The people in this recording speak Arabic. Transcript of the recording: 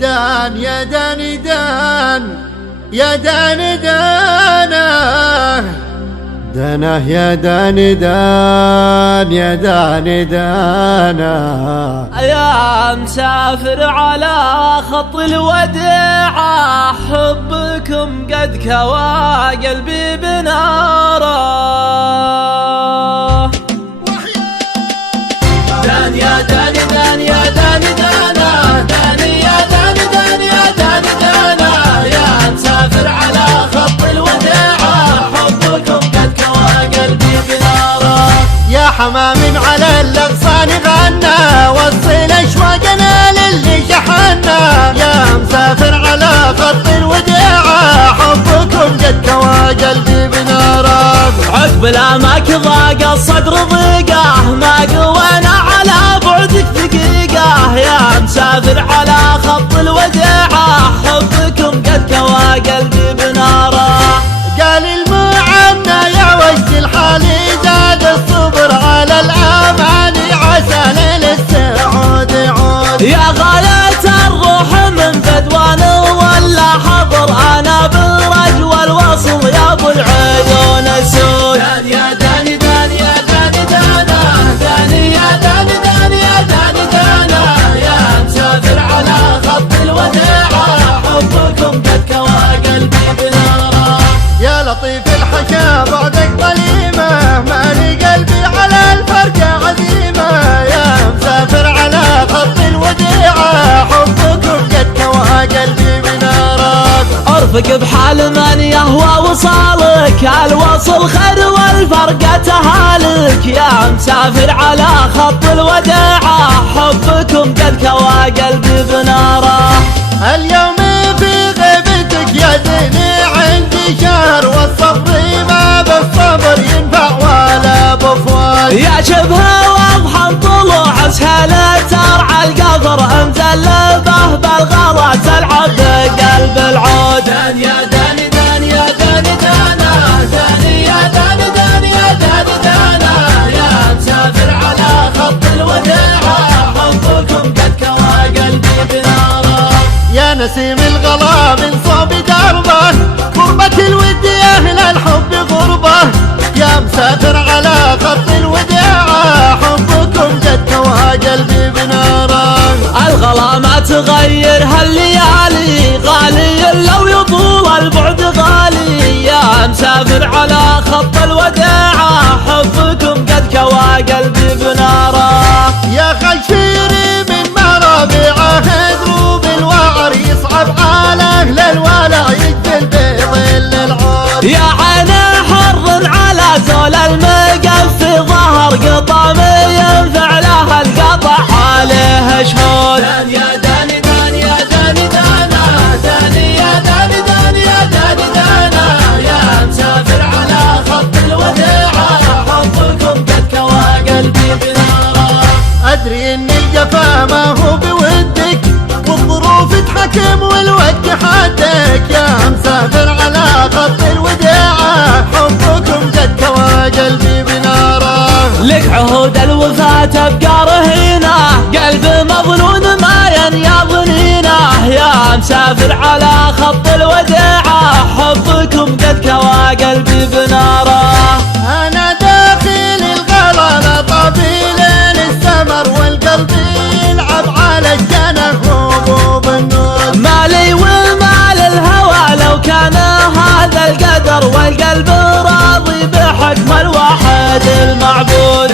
دان يا داني دان يا داني دانه دانه يا داني دان يا داني دانه يا مسافر على خط الوداع حبكم قد كوى قلبي بناره دان يا داني دان يا داني دانا داني يا داني دان يا داني دانا يا مسافر على خط الوداع حبكم قد كوى قلبي بناره يا حمام على الأغصان غنى وصل أشواقنا للي شحنا يا مسافر على خط الوداع حبكم قد كوى قلبي بناره عقب الأماك ضاق الصدر ضيقه ما قوينا على بعدك دقيقة يا مسافر على خط الوداع حبكم قد كوى قلبي بناره قال المعنى يا وجه الحال زاد الصبر على الأماني عسى ليل السعود يعود يا غاية الروح من بدوان ولا حضر أنا بالرجوى الوصل يا أبو العيون السود دان يا داني دان يا داني دانا داني يا داني دان يا داني دانا يا مسافر على خط الوداع حبكم قد كوى قلبي بناره يا لطيف الحكا بعدك ظليمة مالي قلبي على الفرقة عزيمة يا مسافر على خط الوديعة حبكم قد كوى قلبي بنارك ارفق بحال من يهوى وصالك الوصل خير والفرقة تهالك يا مسافر على خط الوداع حبكم قد كوى قلبي بناره اليوم في غيبتك يا زيني عندي شهر والصبر ما بالصبر ينفع ولا بفوات يا شبه واضحا طلوع سهلة ترعى القفر مزلبه بالغلا تلعب بقلب العود دان يا داني دان يا داني دانا داني يا داني دان يا داني دانا يا مسافر على خط الوداع حبكم قد كوى قلبي بناره يا نسيم الغلا من صوب دربه غربة الود يا أهل الحب غربة يا مسافر على خط الوداع حبكم قد كوى قلبي بناره الغلا ما تغير هالليالي غالي لو يطول البعد غالي يا مسافر على خط الوداع حبكم قد كوى قلبي بناره يا خشيري من مرابعه دروب الوعر يصعب على أهل الولع يقبل بظل العود يا عين حر على زول المقف ظهر قطام ينفع له القطع عليه شهود دان يا داني دان يا داني دانا داني يا داني دان يا داني دانا يا مسافر على خط الوداع حبكم قد كوى قلبي بناره أدري إن الجفا ما هو بودك والظروف تحكم والوقت حدك يا مسافر على خط الوداع حبكم قد كوى قلبي بناره لك عهود الوفاة تبقى رهينة قلب مظنون ما ينيض ظنينه يا مسافر على خط الوداع حبكم قد كوى قلبي بناره أنا داخل الغلا طبيل السمر والقلب يلعب على الجنة هبوب النور مالي والمال الهوى لو كان هذا القدر والقلب راضي بحكم الواحد المعبود